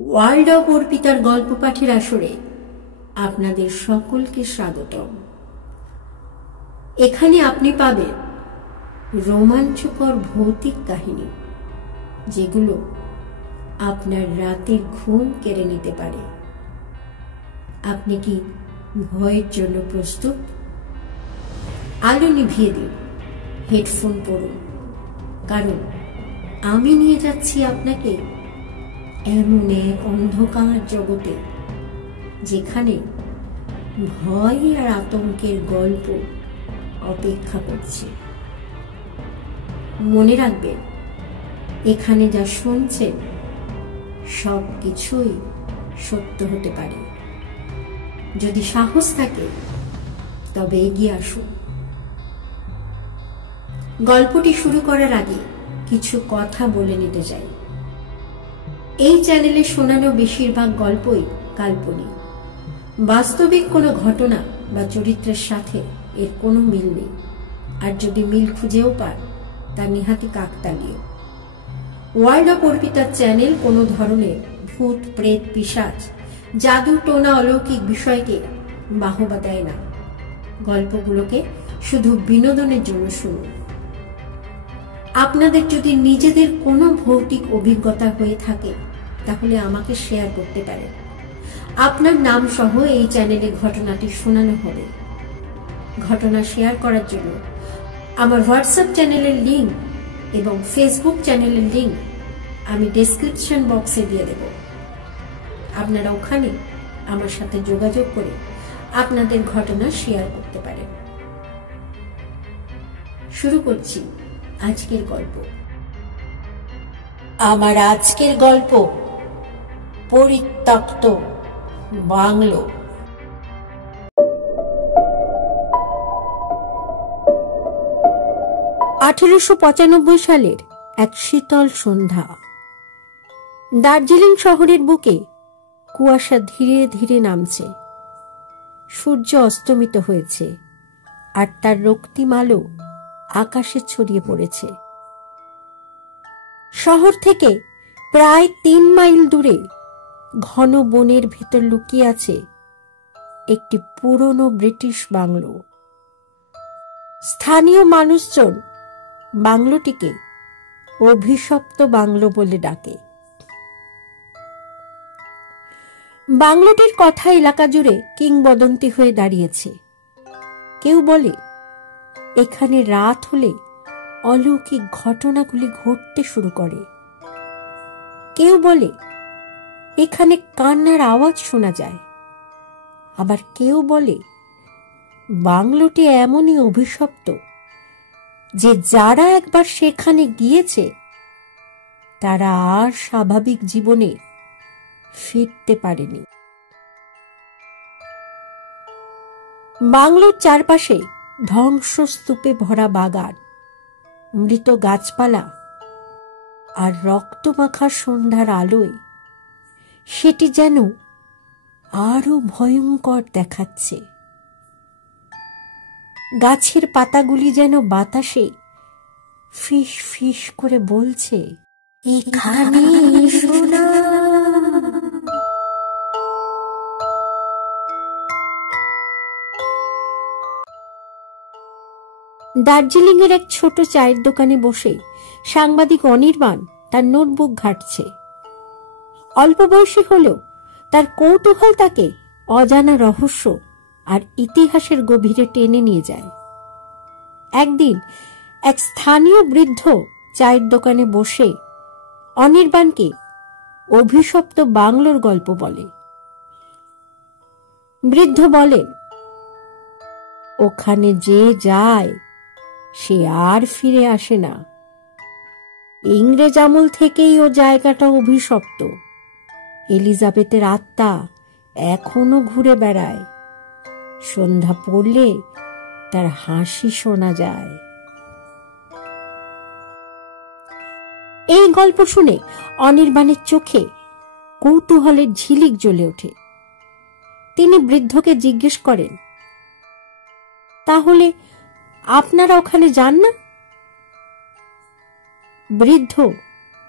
World of অর্পিতার গল্প পাঠের আসরে আপনাদের সকলকে স্বাগতম। এখানে আপনি পাবেন রোমাঞ্চকর ভৌতিক কাহিনী, যেগুলো আপনার রাতের ঘুম কেড়ে নিতে পারে। আপনি কি ভয়ের জন্য প্রস্তুত? আলো নিভিয়ে দিন, হেডফোন পরুন, কারণ আমি নিয়ে যাচ্ছি আপনাকে এমন এক অন্ধকার জগতে, যেখানে ভয় আর আতঙ্কের গল্প অপেক্ষা করছে। মনে রাখবেন, এখানে যা শুনছেন সব কিছুই সত্য হতে পারে। যদি সাহস থাকে তবে এগিয়ে আসুন। গল্পটি শুরু করার আগে কিছু কথা বলে নিতে চাই। এই চ্যানেলে শোনানো বেশিরভাগ গল্পই কাল্পনিক। বাস্তবিক কোনো ঘটনা বা চরিত্রের সাথে এর কোনো মিল নেই, আর যদি মিল খুঁজেও পান তা নিহাতি কাকতালীয়। ওয়ার্ল্ড অফ অর্পিতার চ্যানেল কোনো ধরনের ভূত, প্রেত, পিশাচ, জাদু, টোনা, অলৌকিক বিষয়কে বাহবা দেয় না। গল্পগুলোকে শুধু বিনোদনের জন্য শুনুন। আপনাদের যদি নিজেদের কোনো ভৌতিক অভিজ্ঞতা হয়ে থাকে তাহলে আমাকে শেয়ার করতে পারেন। আপনার নাম সহ এই চ্যানেলে ঘটনাটি শোনানো হবে। ঘটনা শেয়ার করার জন্য আমার হোয়াটসঅ্যাপ চ্যানেলের লিংক এবং ফেসবুক চ্যানেলের লিংক আমি ডেসক্রিপশন বক্সে দিয়ে দেব। আপনারা ওখানে আমার সাথে যোগাযোগ করে আপনাদের ঘটনা শেয়ার করতে পারেন। শুরু করছি আজকের গল্প। আমার আজকের গল্প পরিত্যক্ত বাংলো। 1895 সালের এক শীতল সন্ধ্যা। দার্জিলিং শহরের বুকে কুয়াশা ধীরে ধীরে নামছে। সূর্য অস্তমিত হয়েছে আর তার রক্তিম আলো আকাশে ছড়িয়ে পড়েছে। শহর থেকে প্রায় 3 মাইল দূরে ঘন বনের ভেতর লুকিয়ে আছে একটি পুরনো ব্রিটিশ বাংলো। স্থানীয় মানুষজন বাংলোটিকে অভিশপ্ত বাংলো বলে ডাকে। বাংলোটির কথা এলাকা জুড়ে কিংবদন্তি হয়ে দাঁড়িয়েছে। কেউ বলে এখানে রাত হলে অলৌকিক ঘটনাগুলি ঘটতে শুরু করে। কেউ বলে এখানে কান্নার আওয়াজ শোনা যায়। আবার কেউ বলে বাংলোটি এমনই অভিশপ্ত যে যারা একবার সেখানে গিয়েছে তারা আর স্বাভাবিক জীবনে ফিরতে পারেনি। বাংলোর চারপাশে ধ্বংসস্তূপে ভরা বাগান, মৃত গাছপালা আর রক্তমাখা সন্ধ্যার আলোয় সেটি যেন আরো ভয়ঙ্কর দেখাচ্ছে। গাছের পাতাগুলি যেন বাতাসে ফিস ফিস করে বলছে, এখানে এসো না। দার্জিলিং এর এক ছোট চায়ের দোকানে বসে সাংবাদিক অনির্বাণ তার নোটবুক ঘাঁটছে। অল্প বয়সী হলেও তার কৌতূহল তাকে অজানা রহস্য আর ইতিহাসের গভীরে টেনে নিয়ে যায়। একদিন এক স্থানীয় বৃদ্ধ চায়ের দোকানে বসে অনির্বাণকে অভিশপ্ত বাংলোর গল্প বলে। বৃদ্ধ বলেন, ওখানে যে যায় সে আর ফিরে আসে না। ইংরেজ আমল থেকেই ও জায়গাটা অভিশপ্ত। এলিজাবেথের আত্মা এখনো ঘুরে বেড়ায়। সন্ধ্যা পড়লে তার হাসি শোনা যায়। এই গল্প শুনে অনির্বাণের চোখে কৌতূহলের ঝিলিক জ্বলে ওঠে। তিনি বৃদ্ধকে জিজ্ঞেস করেন, তাহলে আপনারা ওখানে যান না? বৃদ্ধ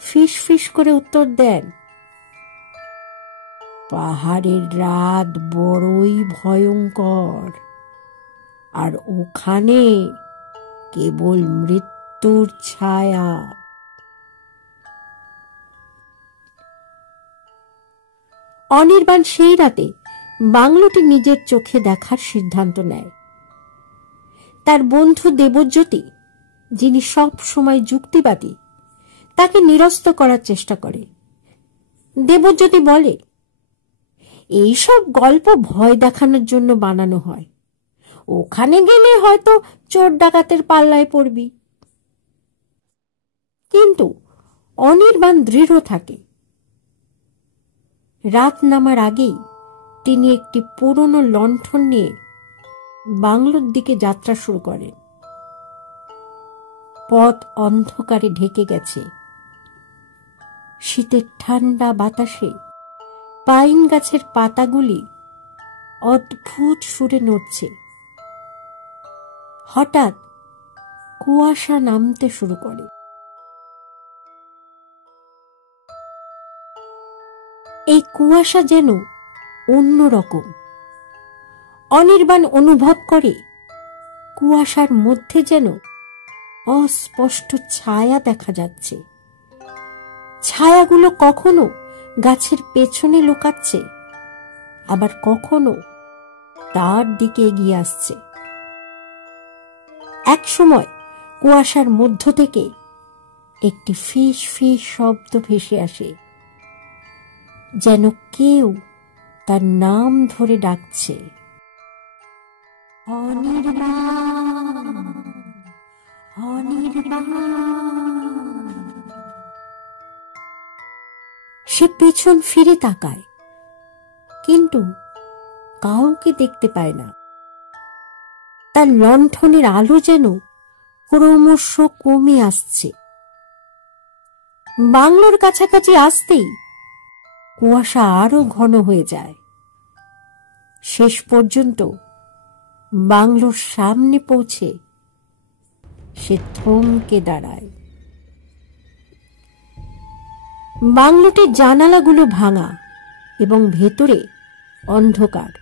ফিস ফিস করে উত্তর দেন, পাহাড়ের রাত বড়ই ভয়ঙ্কর, আর ওখানে কেবল মৃত্যুর ছায়া। অনির্বাণ সেই রাতে বাংলোটি নিজের চোখে দেখার সিদ্ধান্ত নেয়। তার বন্ধু দেবজ্যোতি, যিনি সব সময় যুক্তিবাদী, তাকে নিরস্ত করার চেষ্টা করে। দেবজ্যোতি বলে, এইসব গল্প ভয় দেখানোর জন্য বানানো হয়, ওখানে গেলে হয়তো চোর ডাকাতের পাল্লায় পড়বি। কিন্তু অনির্বাণ দৃঢ় থাকে। রাত নামার আগেই তিনি একটি পুরনো লণ্ঠন নিয়ে বাংলোর দিকে যাত্রা শুরু করেন। পথ অন্ধকারে ঢেকে গেছে। শীতের ঠান্ডা বাতাসে পাইন গাছের পাতাগুলি অদ্ভুত সুরে নড়ছে। হঠাৎ কুয়াশা নামতে শুরু করে। এই কুয়াশা যেন অন্যরকম। অনির্বাণ অনুভব করে কুয়াশার মধ্যে যেন অস্পষ্ট ছায়া দেখা যাচ্ছে। ছায়াগুলো কখনো গাছের পেছনে লুকাচ্ছে, আবার কখনো তার দিকে এগিয়ে আসছে। এক সময় কুয়াশার মধ্য থেকে একটি ফিস ফিস শব্দ ভেসে আসে, যেন কেউ তার নাম ধরে ডাকছে, অনির্বাণ, অনির্বাণ। সে পেছন ফিরে তাকায়, কিন্তু কাউকে দেখতে পায় না। তার লণ্ঠনের আলো যেন ক্রমশ কমে আসছে। বাংলোর কাছাকাছি আসতেই কুয়াশা আরো ঘন হয়ে যায়। শেষ পর্যন্ত বাংলোর সামনে পৌঁছে সে থমকে দাঁড়ায়। বাংলোটির জানালাগুলো ভাঙা এবং ভেতরে অন্ধকার।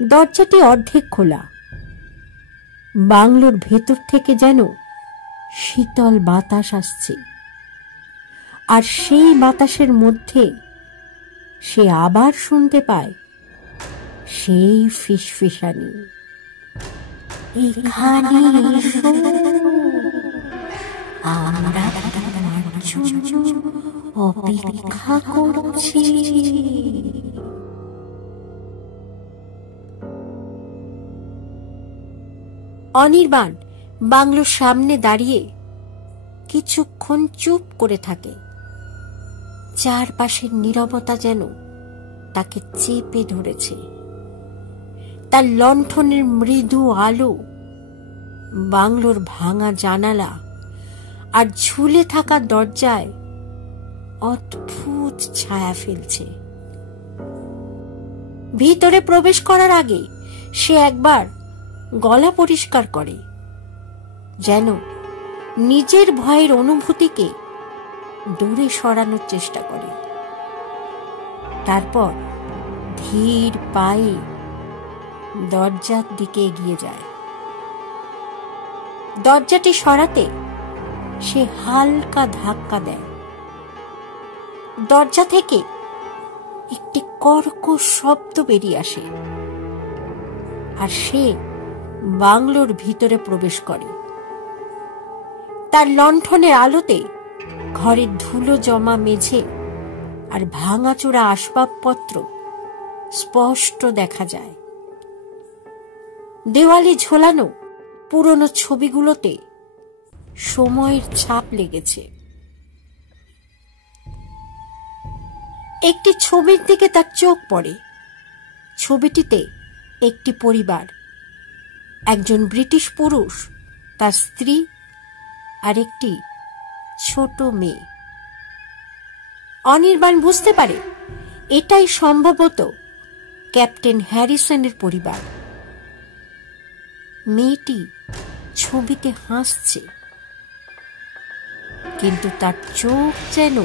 দরজাটি অর্ধেক খোলা। বাংলোর ভেতর থেকে যেন শীতল বাতাস আসছে, আর সেই বাতাসের মধ্যে সে আবার শুনতে পায় সেই ফিসফিসানি, এখানে এসো, আমরা তোমার জন্য অপেক্ষা করছি। অনির্বাণ বাংলোর সামনে দাঁড়িয়ে কিছুক্ষণ চুপ করে থাকে। চারপাশের নীরবতা যেন তাকে চেপে ধরেছে। তার লণ্ঠনের মৃদু আলো বাংলোর ভাঙা জানালা আর ঝুলে থাকা দরজায় অদ্ভুত ছায়া ফেলছে। ভিতরে প্রবেশ করার আগে সে একবার গলা পরিষ্কার করে, যেন নিজের ভয়ের অনুভূতিকে দূরে সরানোর চেষ্টা করে। তারপর ধীর পায়ে দরজার দিকে এগিয়ে যায়। দরজাটি সরাতে সে হালকা ধাক্কা দেয়। দরজা থেকে একটি কর্কশ শব্দ বেরিয়ে আসে, আর সে বাংলোর ভিতরে প্রবেশ করে। তার লণ্ঠনের আলোতে ঘরের ধুলো জমা মেঝে আর ভাঙাচোরা আসবাবপত্র স্পষ্ট দেখা যায়। দেওয়ালে ঝোলানো পুরনো ছবিগুলোতে সময়ের ছাপ লেগেছে। একটি ছবির দিকে তার চোখ পড়ে। ছবিটিতে একটি পরিবার, একজন ব্রিটিশ পুরুষ, তার স্ত্রী আর একটি ছোট মেয়ে। অনির্বাণ বুঝতে পারে এটাই সম্ভবত ক্যাপ্টেন হ্যারিসনের পরিবার। মেয়েটি ছবিতে হাসছে, কিন্তু তার চোখ যেন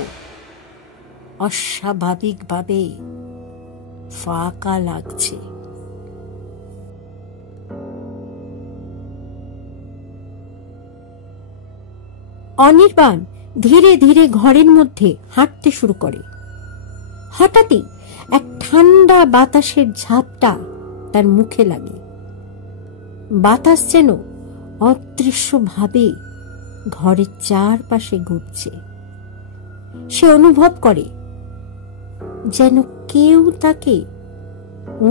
অস্বাভাবিকভাবে ফাঁকা লাগছে। অনির্বাণ ধীরে ধীরে ঘরের মধ্যে হাঁটতে শুরু করে। হঠাৎই এক ঠান্ডা বাতাসের ঝাপটা তার মুখে লাগে। বাতাস যেন অদৃশ্যভাবে ঘরের চারপাশে ঘুরছে। সে অনুভব করে যেন কেউ তাকে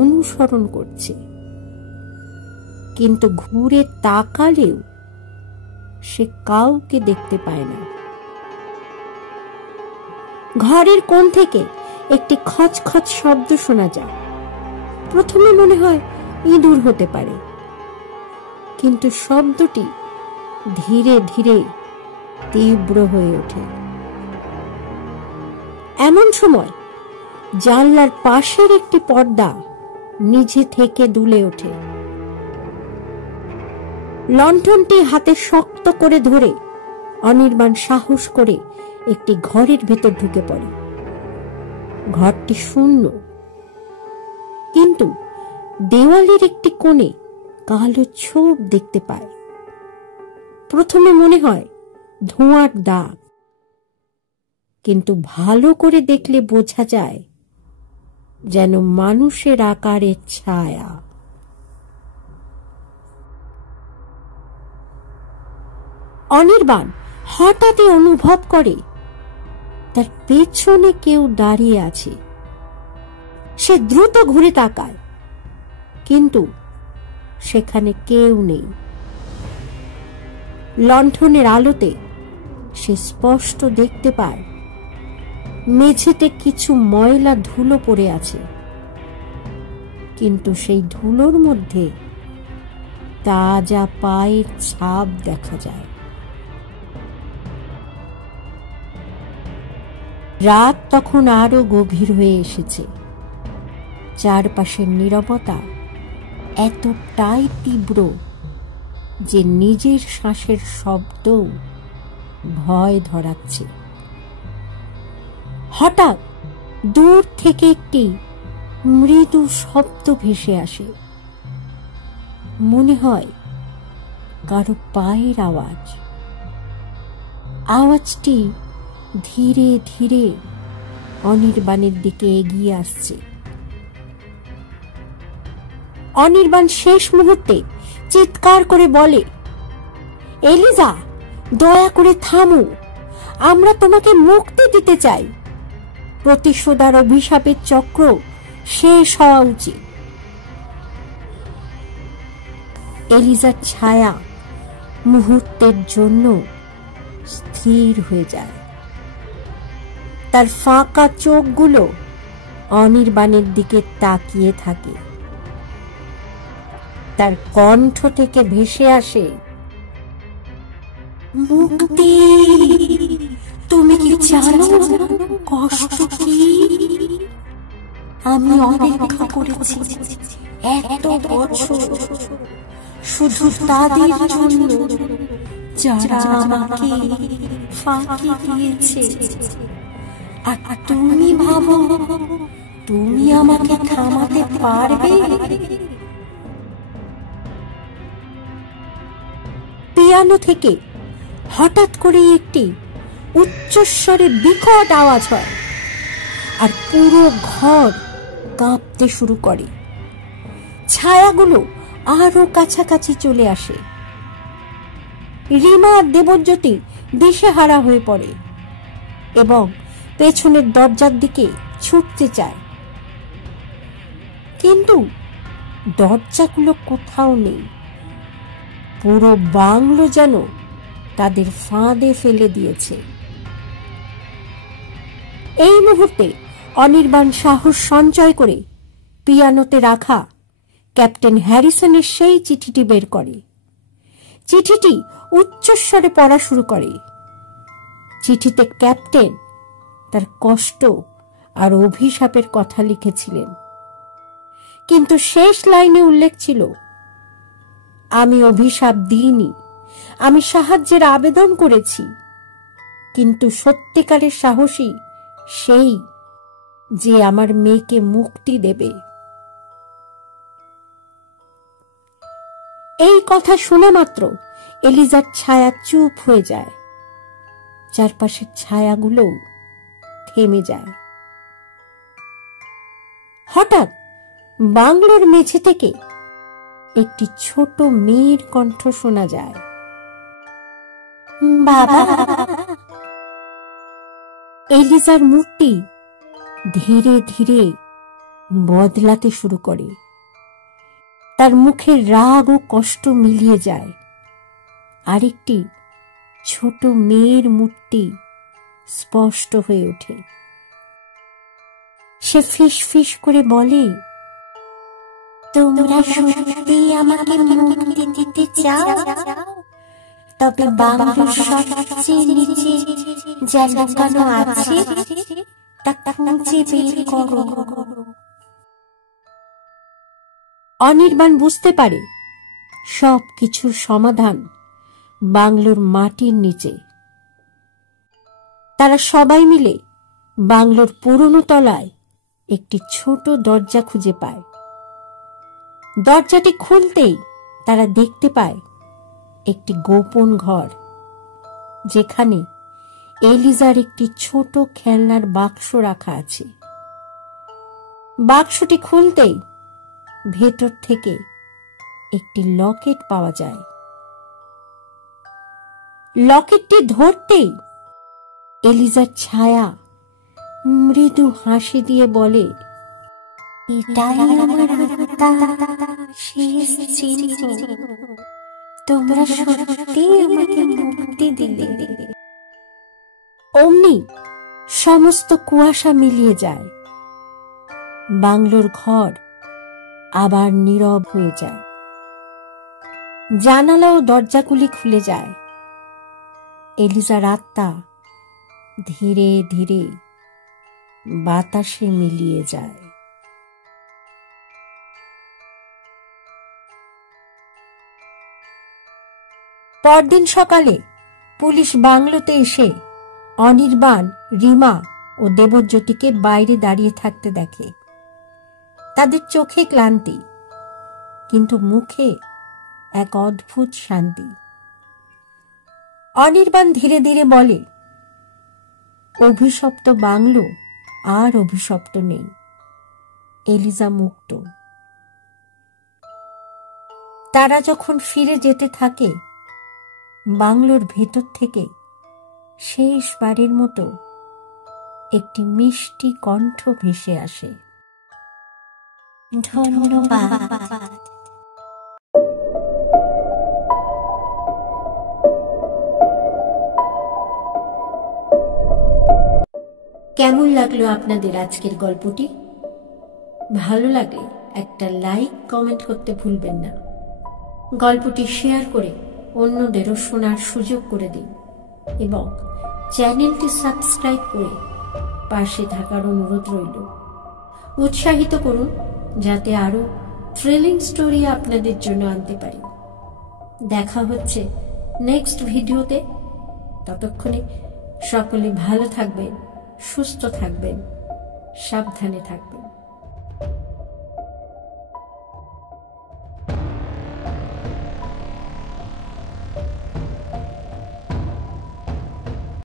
অনুসরণ করছে, কিন্তু ঘুরে তাকালেও সে কাউকে দেখতে পায় না। ঘরের কোণ থেকে একটি খচখচ শব্দ শোনা যায়। প্রথমে মনে হয় ইঁদুর হতে পারে, কিন্তু শব্দটি ধীরে ধীরে তীব্র হয়ে ওঠে। এমন সময় জানলার পাশের একটি পর্দা নিজে থেকে দুলে ওঠে। লণ্ঠনটি হাতে শক্ত করে ধরে অনির্বাণ সাহস করে একটি ঘরের ভেতর ঢুকে পড়ে। ঘরটি শূন্য, কিন্তু দেওয়ালের একটি কোণে কালো ছোপ দেখতে পায়। প্রথমে মনে হয় ধোঁয়ার দাগ, কিন্তু ভালো করে দেখলে বোঝা যায় যেন মানুষের আকারের ছায়া। অনির্বাণ হঠাৎই অনুভব করে তার পেছনে কেউ দাঁড়িয়ে আছে। সে দ্রুত ঘুরে তাকায়, কিন্তু সেখানে কেউ নেই। লণ্ঠনের আলোতে সে স্পষ্ট দেখতে পায় মেঝেতে কিছু ময়লা ধুলো পড়ে আছে, কিন্তু সেই ধুলোর মধ্যে তাজা পায়ের ছাপ দেখা যায়। রাত তখন আরো গভীর হয়ে এসেছে। চারপাশের নীরবতা এতটাই তীব্র যে নিজের শ্বাসের শব্দ ভয় ধরাচ্ছে। হঠাৎ দূর থেকে একটি মৃদু শব্দ ভেসে আসে। মনে হয় কারো পায়ের আওয়াজ। আওয়াজটি ধীরে ধীরে অনির্বাণের দিকে এগিয়ে আসছে। অনির্বাণ শেষ মুহূর্তে চিৎকার করে বলে, এলিজা, দয়া করে থামো, আমরা তোমাকে মুক্তি দিতে চাই। প্রতিশোধ আর অভিশাপের চক্র শেষ হওয়া উচিত। এলিজার ছায়া মুহূর্তের জন্য স্থির হয়ে যায়। তার ফাঁকা চোখগুলো অনির্বাণের দিকে তাকিয়ে থাকে। তার কণ্ঠ থেকে ভেসে আসে, মুক্তি। তুমি কি জানো কষ্ট কি? আমি অপেক্ষা করেছি এত বছর শুধু তাদের জন্য যারা আমাকে ফাঁকি দিয়েছে। আর তুমি ভাবো তুমি আমাকে থামাতে পারবে? পিয়ানো থেকে হঠাৎ করে একটি উচ্চস্বরে বিকট আওয়াজ হয়, আর পুরো ঘর কাঁপতে শুরু করে। ছায়াগুলো আরো কাছাকাছি চলে আসে। রিমা আর দেবজ্যোতি দিশেহারা হয়ে পড়ে এবং পেছনের দরজার দিকে ছুটতে চায়, কিন্তু দরজাগুলো কোথাও নেই। পুরো বাংলো যেন তাদের ফাঁদে ফেলে দিয়েছে। এই মুহূর্তে অনির্বাণ সাহস সঞ্চয় করে পিয়ানোতে রাখা ক্যাপ্টেন হ্যারিসনের সেই চিঠিটি বের করে। চিঠিটি উচ্চস্বরে পড়া শুরু করে। চিঠিতে ক্যাপ্টেন তার কষ্ট আর অভিশাপের কথা লিখেছিলেন, কিন্তু শেষ লাইনে উল্লেখ ছিল, আমি অভিশাপ দিইনি, আমি সাহায্যের আবেদন করেছি, কিন্তু সত্যিকারের সাহসী সেই যে আমার মেয়েকে মুক্তি দেবে। এই কথা শোনা মাত্র এলিজার ছায়া চুপ হয়ে যায়, চারপাশের ছায়াগুলো থেমে যায়। হঠাৎ বাংলোর মেঝে থেকে একটি ছোট মেয়ের কণ্ঠ শোনা যায়, বাবা। এলিজার মুখটি ধীরে ধীরে বদলাতে শুরু করে, তার মুখে রাগ ও কষ্ট মিলিয়ে যায়। আরেকটি ছোট মেয়ের মূর্তি স্পষ্ট হয়ে ওঠে। সে ফিস ফিস করে বলে, তোমরা সত্যি আমাকে মুক্তি দিতে চাও? তবে বাংলোর সবচেয়ে নিচে যা লুকানো আছে তা খুঁজে বের করো। অনির্বাণ বুঝতে পারে সব কিছুর সমাধান বাংলোর মাটির নিচে। তারা সবাই মিলে বাংলোর পুরনো তলায় একটি ছোট দরজা খুঁজে পায়। দরজাটি খুলতেই তারা দেখতে পায় একটি গোপন ঘর, যেখানে এলিজার একটি ছোট খেলনার বাক্স রাখা আছে। বাক্সটি খুলতেই ভেতর থেকে একটি লকেট পাওয়া যায়। লকেটটি ধরতেই এলিজার ছায়া মৃদু হাসি দিয়ে বলে, এটাই আমার শেষ চিহ্ন। তোমরা সত্যি আমাকে মুক্তি দিলে। অমনি সমস্ত কুয়াশা মিলিয়ে যায়। বাংলোর ঘর আবার নীরব হয়ে যায়। জানালা ও দরজাগুলি খুলে যায়। এলিজার আত্মা ধীরে ধীরে বাতাসে মিলিয়ে যায়। পরদিন সকালে পুলিশ বাংলোতে এসে অনির্বাণ, রিমা ও দেবজ্যোতিকে বাইরে দাঁড়িয়ে থাকতে দেখে। তাদের চোখে ক্লান্তি, কিন্তু মুখে এক অদ্ভুত শান্তি। অনির্বাণ ধীরে ধীরে বলে, অভিশপ্ত বাংলো আর অভিশপ্ত নেই, এলিজা মুক্ত। তারা যখন ফিরে যেতে থাকে, বাংলোর ভেতর থেকে শেষবারের মতো একটি মিষ্টি কণ্ঠ ভেসে আসে, ধন্যবাদ। কেমন লাগলো আপনাদের আজকের গল্পটি? ভালো লাগলে একটা লাইক, কমেন্ট করতে ভুলবেন না। গল্পটি শেয়ার করে অন্যদেরও শোনার সুযোগ করে দিন এবং চ্যানেলটি সাবস্ক্রাইব করে পাশে থাকার অনুরোধ রইল। উৎসাহিত করুন যাতে আরো থ্রিলিং স্টোরি আপনাদের জন্য আনতে পারি। দেখা হচ্ছে নেক্সট ভিডিওতে। ততক্ষণে সকলে ভালো থাকবেন, সুস্থ থাকবেন, সাবধানে থাকবেন।